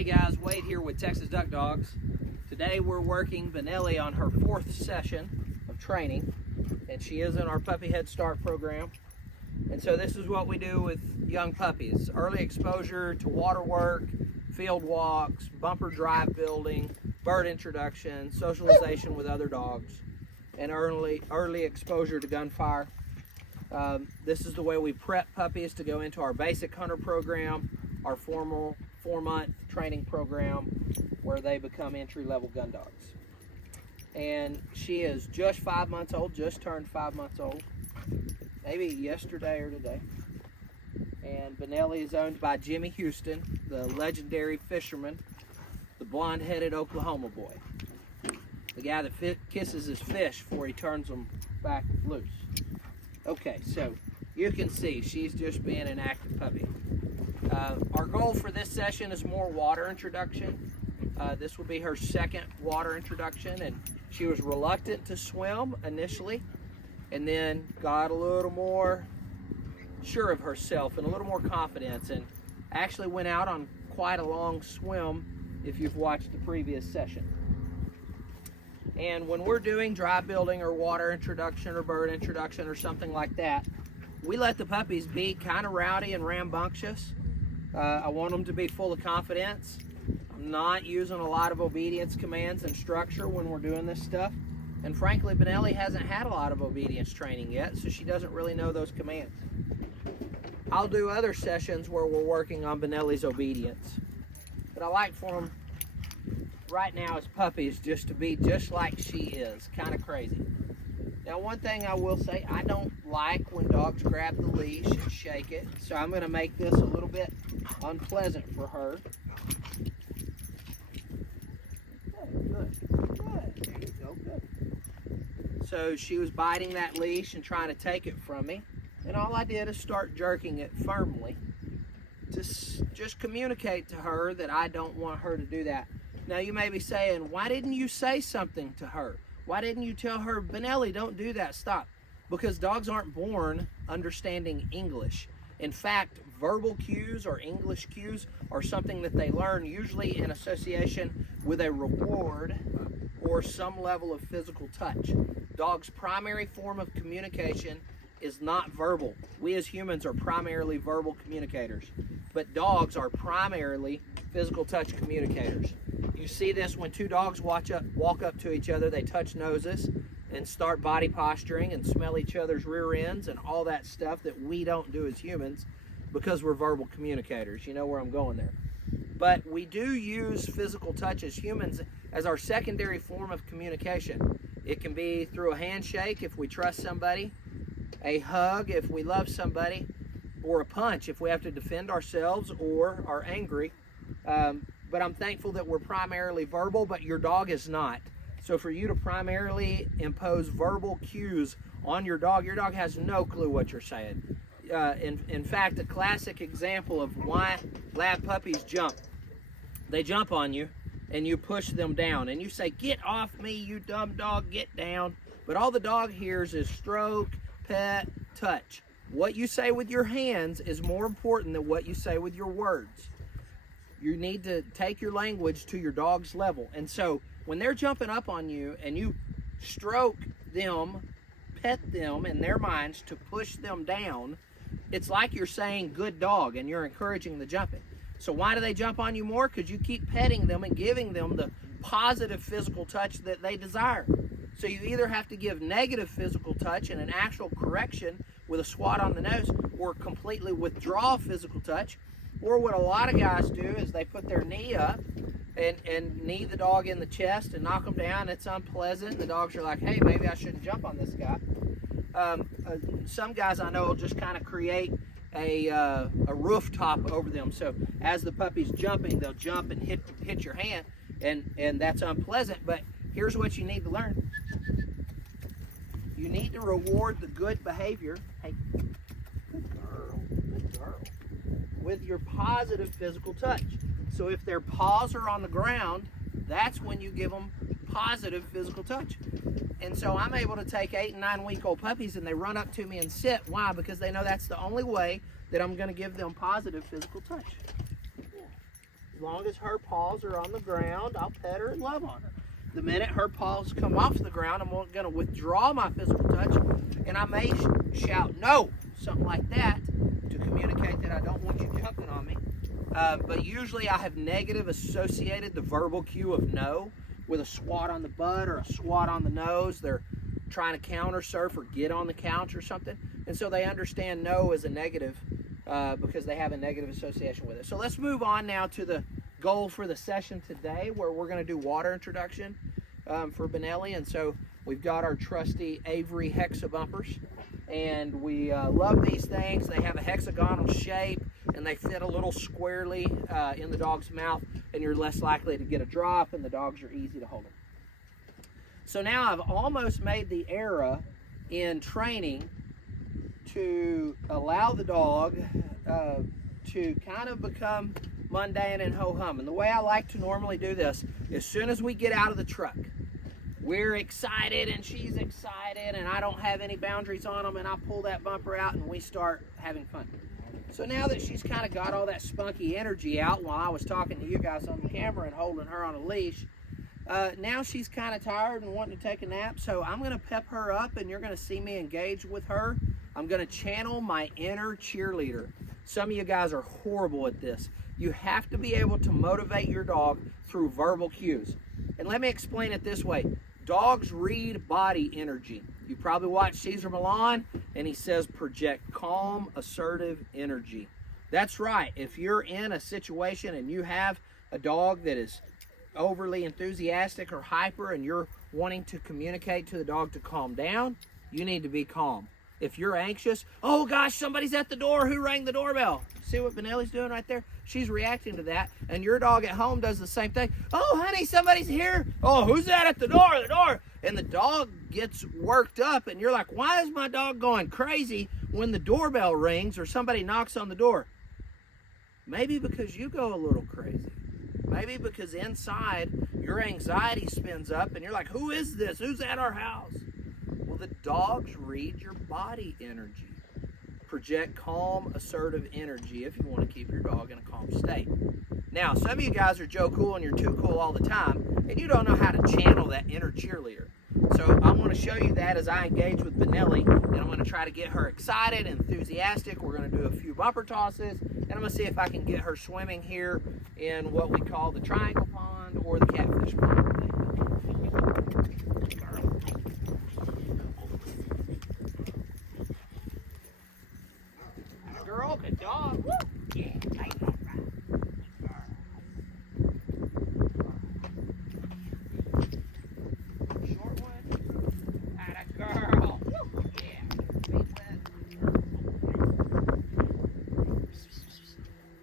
Hey guys, Wade here with Texas Duck Dogs. Today we're working Benelli on her 4th session of training, and she is in our Puppy Head Start program. And so this is what we do with young puppies: early exposure to water work, field walks, bumper drive building, bird introduction, socialization with other dogs, and early exposure to gunfire. This is the way we prep puppies to go into our basic hunter program, our formal 4-month training program where they become entry-level gun dogs. And she is just 5 months old, just turned 5 months old, maybe yesterday or today. And Benelli is owned by Jimmy Houston, the legendary fisherman, the blonde-headed Oklahoma boy, the guy that kisses his fish before he turns them back loose. Okay, so you can see she's just being an active puppy. Our goal for this session is more water introduction. This will be her 2nd water introduction, and she was reluctant to swim initially, and then got a little more sure of herself and a little more confidence, and actually went out on quite a long swim if you've watched the previous session. And when we're doing dry building or water introduction or bird introduction or something like that, we let the puppies be kind of rowdy and rambunctious. I want them to be full of confidence. I'm not using a lot of obedience commands and structure when we're doing this stuff. And frankly, Benelli hasn't had a lot of obedience training yet, so she doesn't really know those commands. I'll do other sessions where we're working on Benelli's obedience. But I like for them right now as puppies just to be just like she is, kind of crazy. Now, one thing I will say, I don't like when dogs grab the leash and shake it, so I'm going to make this a little bit unpleasant for her. Good. There you go, good. So she was biting that leash and trying to take it from me, and all I did is start jerking it firmly to just communicate to her that I don't want her to do that. Now, you may be saying, why didn't you say something to her? Why didn't you tell her, Benelli, don't do that, stop? Because dogs aren't born understanding English. In fact, verbal cues or English cues are something that they learn usually in association with a reward or some level of physical touch. Dogs' primary form of communication is not verbal. We as humans are primarily verbal communicators, but dogs are primarily physical touch communicators. You see this when two dogs walk up to each other, they touch noses and start body posturing and smell each other's rear ends and all that stuff that we don't do as humans because we're verbal communicators. You know where I'm going there. But we do use physical touch as humans as our secondary form of communication. It can be through a handshake if we trust somebody, a hug if we love somebody, or a punch if we have to defend ourselves or are angry. But I'm thankful that we're primarily verbal, but your dog is not. So for you to primarily impose verbal cues on your dog has no clue what you're saying. In fact, a classic example of why lab puppies jump. They jump on you and you push them down and you say, get off me, you dumb dog, get down. But all the dog hears is stroke, pet, touch. What you say with your hands is more important than what you say with your words. You need to take your language to your dog's level. And so when they're jumping up on you and you stroke them, pet them in their minds to push them down, it's like you're saying good dog and you're encouraging the jumping. So why do they jump on you more? Because you keep petting them and giving them the positive physical touch that they desire. So you either have to give negative physical touch and an actual correction with a swat on the nose, or completely withdraw physical touch. Or what a lot of guys do is they put their knee up and knee the dog in the chest and knock them down. It's unpleasant. The dogs are like, hey, maybe I shouldn't jump on this guy. Some guys I know will just kind of create a rooftop over them. So as the puppy's jumping, they'll jump and hit your hand, and that's unpleasant. But here's what you need to learn. You need to reward the good behavior. Hey, good girl. With your positive physical touch. So if their paws are on the ground, that's when you give them positive physical touch. And so I'm able to take 8 and 9 week old puppies and they run up to me and sit. Why? Because they know that's the only way that I'm going to give them positive physical touch. As long as her paws are on the ground, I'll pet her and love on her. The minute her paws come off the ground, I'm going to withdraw my physical touch, and I may shout no, something like that, to communicate that I don't want you jumping on me. But usually I have negative associated the verbal cue of no with a swat on the butt or a swat on the nose. They're trying to counter surf or get on the couch or something, and so they understand no as a negative because they have a negative association with it. So let's move on now to the goal for the session today, where we're going to do water introduction for Benelli. And so we've got our trusty Avery Hexa bumpers, and we love these things. They have a hexagonal shape and they fit a little squarely in the dog's mouth, and you're less likely to get a drop, and the dogs are easy to hold them. So now I've almost made the error in training to allow the dog to kind of become mundane and ho-hum. And the way I like to normally do this, as soon as we get out of the truck, we're excited and she's excited and I don't have any boundaries on them, and I pull that bumper out and we start having fun. So now that she's kind of got all that spunky energy out while I was talking to you guys on the camera and holding her on a leash, now she's kind of tired and wanting to take a nap. So I'm going to pep her up, and you're going to see me engage with her. I'm going to channel my inner cheerleader. Some of you guys are horrible at this. You have to be able to motivate your dog through verbal cues. And let me explain it this way. Dogs read body energy. You probably watched Cesar Millan, and he says project calm, assertive energy. That's right. If you're in a situation and you have a dog that is overly enthusiastic or hyper, and you're wanting to communicate to the dog to calm down, you need to be calm. If you're anxious, oh gosh, somebody's at the door, who rang the doorbell? See what Benelli's doing right there? She's reacting to that, and your dog at home does the same thing. Oh honey, somebody's here. Oh, who's that at the door? The door. And the dog gets worked up, and you're like, why is my dog going crazy when the doorbell rings or somebody knocks on the door? Maybe because you go a little crazy. Maybe because inside your anxiety spins up and you're like, who is this? Who's at our house? Well, the dogs read your body energy. Project calm, assertive energy if you want to keep your dog in a calm state. Now, some of you guys are Joe Cool and you're too cool all the time, and you don't know how to channel that inner cheerleader. So I want to show you that as I engage with Benelli, and I'm going to try to get her excited and enthusiastic. We're going to do a few bumper tosses, and I'm going to see if I can get her swimming here in what we call the triangle pond or the catfish pond. Girl, good dog. Woo! Yeah, right. Short one. Atta girl. Woo! Yeah.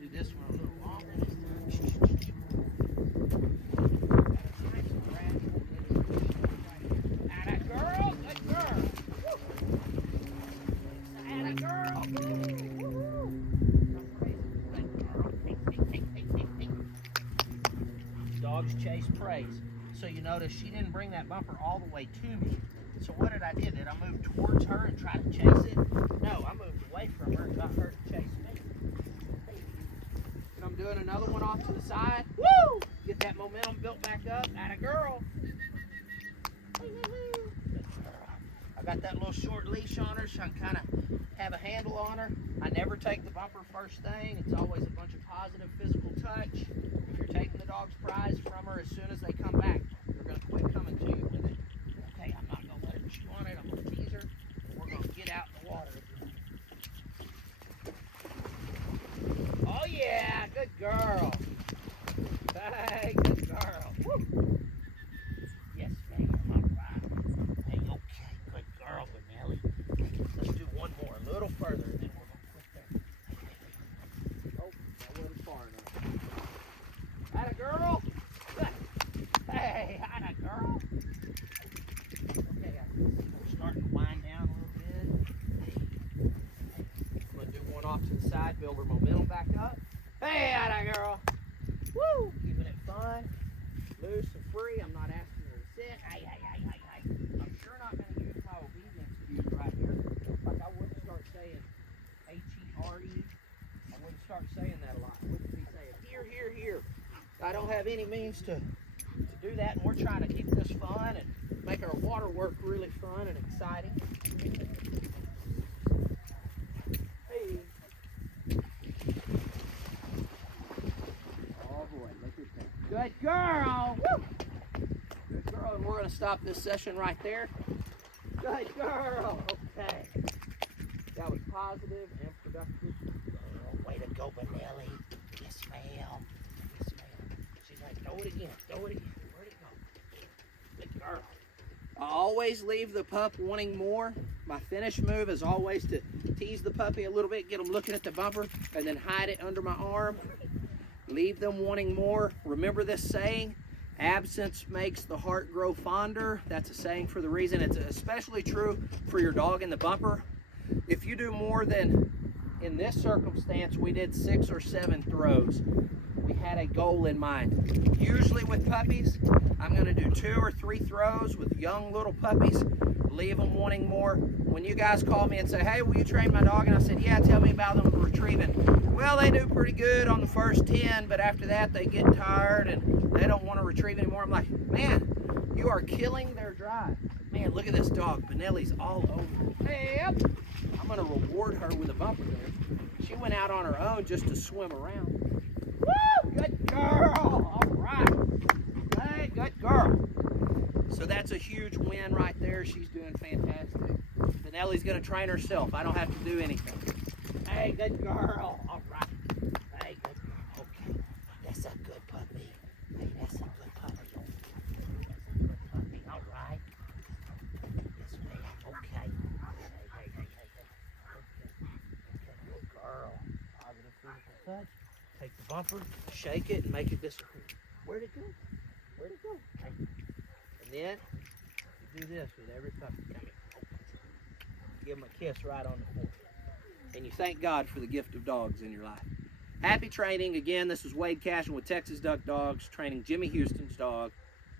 Do this one a little longer this time. Atta girl. Good girl. Woo! Atta girl. Dogs chase praise. So you notice she didn't bring that bumper all the way to me. So what did I do? Did I move towards her and try to chase it? No, I moved away from her and got her to chase me. And I'm doing another one off to the side. Woo! Get that momentum built back up. Atta girl. I got that little short leash on her so I can kind of have a handle on her. I never take the bumper first thing. It's always a bunch of positive physical touch. If you're taking the dog's prize from her, as soon as they come back, they're going to quit coming to you with it. Okay, I'm not going to let her chew on it. I'm going to tease her, and we're going to get out in the water. Oh yeah, good girl. Hey, good girl. Woo. Yes, ma'am. All right. Hey, okay, good girl, Benelli. Let's do one more, a little further, and then we're going to quit there. Oh, that wasn't far enough. Atta girl. Hey, atta girl. Okay, we're starting to wind down a little bit. I'm going to do one off to the side, build her momentum back up. Hey, atta girl. Woo! Keeping it fun, loose and free. I'm not asking her to sit. Hey. I'm sure not going to use my obedience cues right here. Like I wouldn't start saying H-E-R-E. I wouldn't start saying that a lot. I wouldn't be saying here. I don't have any means to do that, and we're trying to keep this fun and make our water work really fun and exciting. Hey. Oh boy, look at that. Good girl. Woo. Good girl, and we're going to stop this session right there. Good girl. Okay. That was positive and productive. Oh, way to go, Benelli. Yes, ma'am. Yes, ma'am. She's like, throw it again. Throw it again. Where'd it go? Good girl. I always leave the pup wanting more. My finish move is always to tease the puppy a little bit, get them looking at the bumper, and then hide it under my arm. Leave them wanting more. Remember this saying, absence makes the heart grow fonder. That's a saying for the reason. It's especially true for your dog in the bumper. If you do more than, in this circumstance, we did 6 or 7 throws. We had a goal in mind. Usually with puppies, I'm going to do 2 or 3 throws with young little puppies, leave them wanting more. When you guys call me and say, hey, will you train my dog? And I said, yeah, tell me about them retrieving. Well, they do pretty good on the first 10, but after that they get tired and they don't want to retrieve anymore. I'm like, man, you are killing their drive. Man, look at this dog. Benelli's all over. Hey, up. I'm going to reward her with a bumper there. She went out on her own just to swim around. Woo! Good girl. All right. Hey, good girl. So that's a huge win right there. She's doing fantastic. Benelli's going to train herself. I don't have to do anything. Hey, good girl. All right. Hey, good girl. Okay. That's a good puppy. Hey, that's a good puppy. That's a good puppy. All right. Yes, ma'am. Okay. Hey. Okay. Good girl. Positive physical touch. Take the bumper, shake it, and make it disappear. Where'd it go? Where'd it go? Hey. And then you do this with every puppy. Come here. Give them a kiss right on the forehead. And you thank God for the gift of dogs in your life. Happy training. Again, this is Wade Cashion with Texas Duck Dogs, training Jimmy Houston's dog,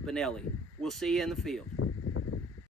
Benelli. We'll see you in the field.